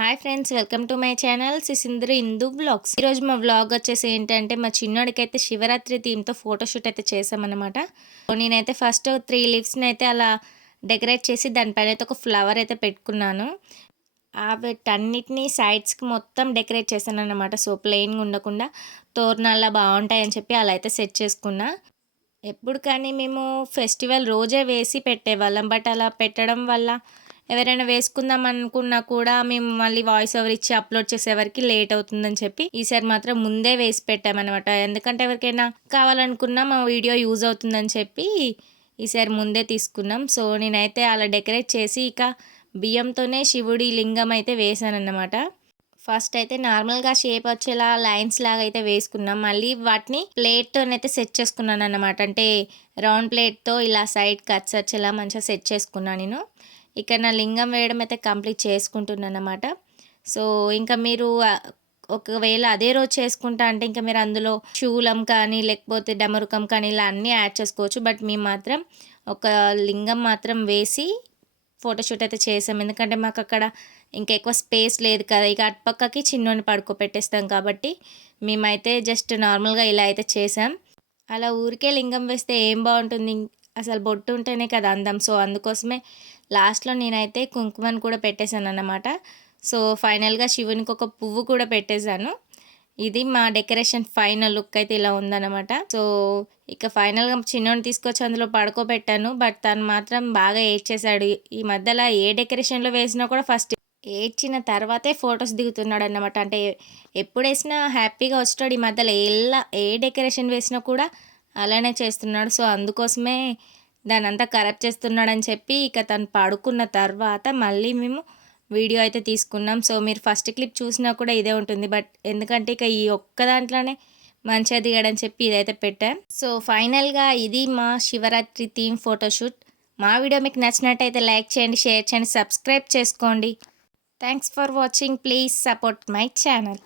Hi friends, welcome to my channel సిసింద్రి Hindu vlogs. ఈరోజు మా vlog వచ్చేసి ఏంటంటే మా చిన్నోడికైతే శివరాత్రి థీమ్తో ఫోటోషూట్ అయితే చేసామన్నమాట. నేనైతే ఫస్ట్ 3 లీవ్స్ని అయితే అలా డెకరేట్ చేసి దానిపైన అయితే ఒక ఫ్లవర్ అయితే పెట్టుకున్నాను. వీటన్నిటిని సైడ్స్కి మొత్తం డెకరేట్ చేశాను అనమాట. సో ప్లెయిన్గా ఉండకుండా తోరణాల్లా బాగుంటాయని చెప్పి అలా అయితే సెట్ చేసుకున్నా. ఎప్పుడు కానీ మేము ఫెస్టివల్ రోజే వేసి పెట్టేవాళ్ళం, బట్ అలా పెట్టడం వల్ల ఎవరైనా వేసుకుందాం అనుకున్నా కూడా మేము మళ్ళీ వాయిస్ ఓవర్ ఇచ్చి అప్లోడ్ చేసేవరకు లేట్ అవుతుందని చెప్పి ఈసారి మాత్రం ముందే వేసి పెట్టామన్నమాట. ఎందుకంటే ఎవరికైనా కావాలనుకున్నా మా వీడియో యూజ్ అవుతుందని చెప్పి ఈసారి ముందే తీసుకున్నాం. సో నేనైతే అలా డెకరేట్ చేసి ఇక బియ్యంతోనే శివుడి లింగం అయితే వేసానన్నమాట. ఫస్ట్ అయితే నార్మల్గా షేప్ వచ్చేలా లైన్స్ లాగా అయితే వేసుకున్నాం. మళ్ళీ వాటిని ప్లేట్తోనైతే సెట్ చేసుకున్నాను అన్నమాట. అంటే రౌండ్ ప్లేట్తో ఇలా సైడ్ కట్స్ వచ్చేలా మంచిగా సెట్ చేసుకున్నాను నేను. ఇక్కడ నా లింగం వేయడం అయితే కంప్లీట్ చేసుకుంటున్నాను అన్నమాట. సో ఇంకా మీరు ఒకవేళ అదే రోజు చేసుకుంటా అంటే ఇంకా మీరు అందులో శూలం కానీ లేకపోతే డమరుకం కానీ ఇలా అన్నీ యాడ్ చేసుకోవచ్చు. బట్ మేము మాత్రం ఒక లింగం మాత్రం వేసి ఫోటోషూట్ అయితే చేసాం. ఎందుకంటే మాకు అక్కడ ఇంకా ఎక్కువ స్పేస్ లేదు కదా, ఇక అటుపక్కకి చిన్నోని పడుకోబెట్టేస్తాం కాబట్టి మేమైతే జస్ట్ నార్మల్గా ఇలా అయితే చేసాం. అలా ఊరికే లింగం వేస్తే ఏం బాగుంటుంది, అసలు బొట్టు ఉంటేనే కదా అందం. సో అందుకోసమే లాస్ట్లో నేనైతే కుంకుమను కూడా పెట్టేశాను అన్నమాట. సో ఫైనల్గా శివునికి ఒక పువ్వు కూడా పెట్టేశాను. ఇది మా డెకరేషన్ ఫైనల్ లుక్ అయితే ఇలా ఉందన్నమాట. సో ఇక ఫైనల్గా చిన్నోని తీసుకొచ్చి అందులో పడుకోబెట్టాను, బట్ తను మాత్రం బాగా ఏడ్చేశాడు. ఈ మధ్యలో ఏ డెకరేషన్లో వేసినా కూడా ఫస్ట్ ఏడ్చిన తర్వాతే ఫొటోస్ దిగుతున్నాడు అన్నమాట. అంటే ఎప్పుడు వేసినా హ్యాపీగా వచ్చాడు. ఈ మధ్యలో ఏ డెకరేషన్ వేసినా కూడా అలానే చేస్తున్నాడు. సో అందుకోసమే దాని అంతా ఖరాబ్ చేస్తున్నాడని చెప్పి ఇక తను పడుకున్న తర్వాత మళ్ళీ మేము వీడియో అయితే తీసుకున్నాం. సో మీరు ఫస్ట్ క్లిప్ చూసినా కూడా ఇదే ఉంటుంది, బట్ ఎందుకంటే ఇక ఈ ఒక్క దాంట్లోనే మంచిగా దిగడని చెప్పి ఇదైతే పెట్టాం. సో ఫైనల్గా ఇది మా శివరాత్రి థీమ్ ఫోటోషూట్. మా వీడియో మీకు నచ్చినట్టయితే లైక్ చేయండి, షేర్ చేయండి, సబ్స్క్రైబ్ చేసుకోండి. Thanks for watching. Please support my channel.